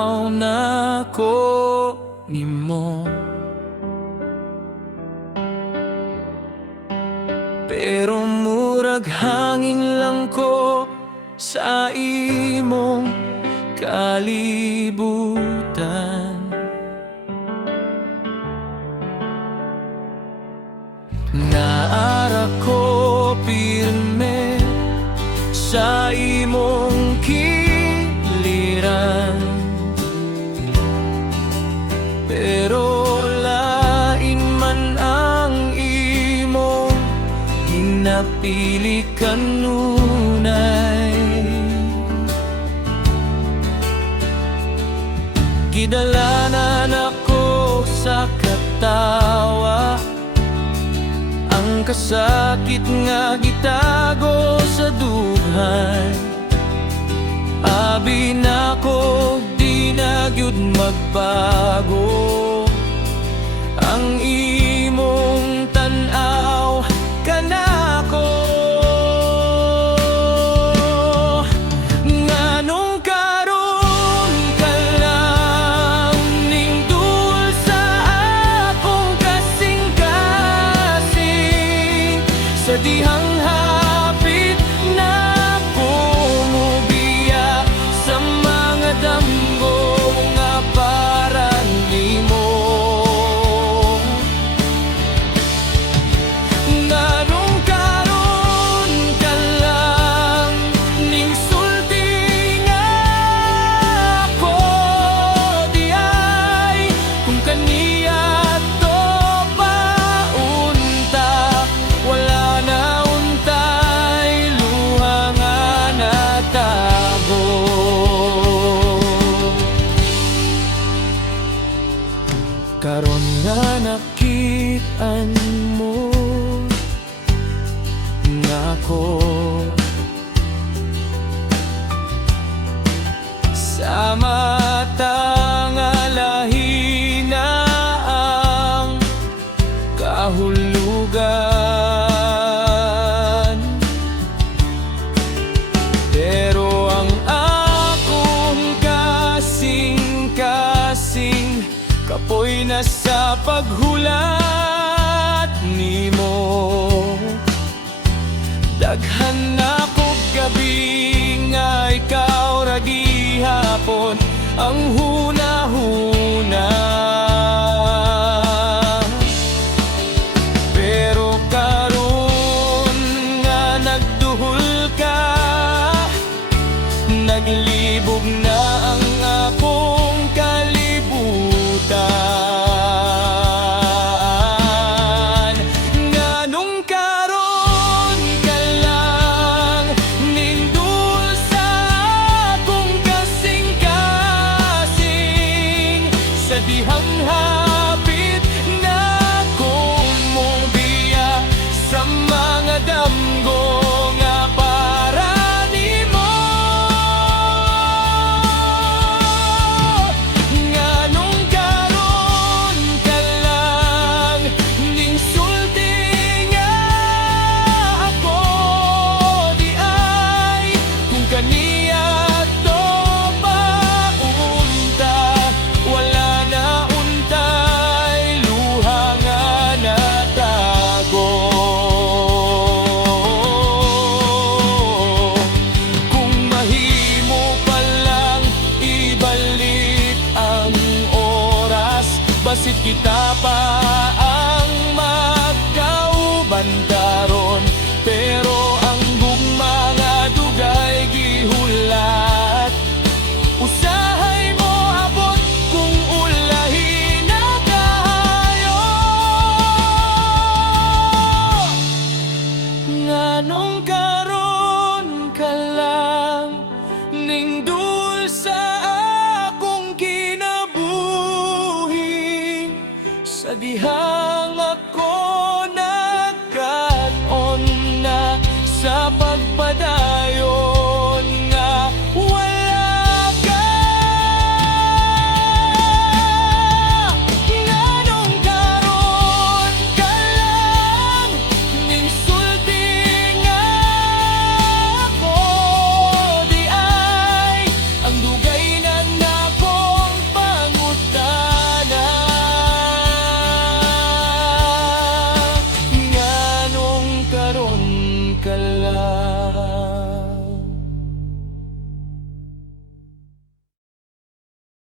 tanaw na ko nimo. Pero murag hangin lang ko sa imong kalibutan. Naara ko pirme sa imong kiliran, pero lain man ang imong hinapili kanunay. Gidalanan ako sa katawa, ang kasakit nga gitago sa dughan. Abi na ko di na gyud magbago ang imong tan-aw kanako. Nganong karon ka lang ning duol sa akong kasing-kasing, sa dihang hapit na pumubiya sa mga damgo nga para nimo. Nganong karon ka lang ning sulti nga ako di ay, kung kaniya to paunta, wala na untay luha nga natago. Karon nga nakit-an mo ngako sa mata nga lahi na ang kahulugan, pero ang akong kasing-kasing kapoy na sa paghulat nimo. Daghan na kog gabi nga ikaw ra gihapon ang hunahuna, pero karon nga nagduhol ka, naglibog na ang akong kalibutan. Nganong karon ka lang ning duol sa akong kasing-kasing, sa dihang hapit na kumubiya sa mga damgo nga para nimo. Nganong karon ka lang ning sulti nga ako di ay, kung kaniya to paunta, wala na untay luha nga natago. Kung mahimo pa lang ibalik ang oras, basit kita pa ang magkauban karon, pero ang gugma nga dugay gihulat, usahay mo abot kung ulahi na kayo. Nganong karon ka lang ning duol sa akong kinabuhi, sa diha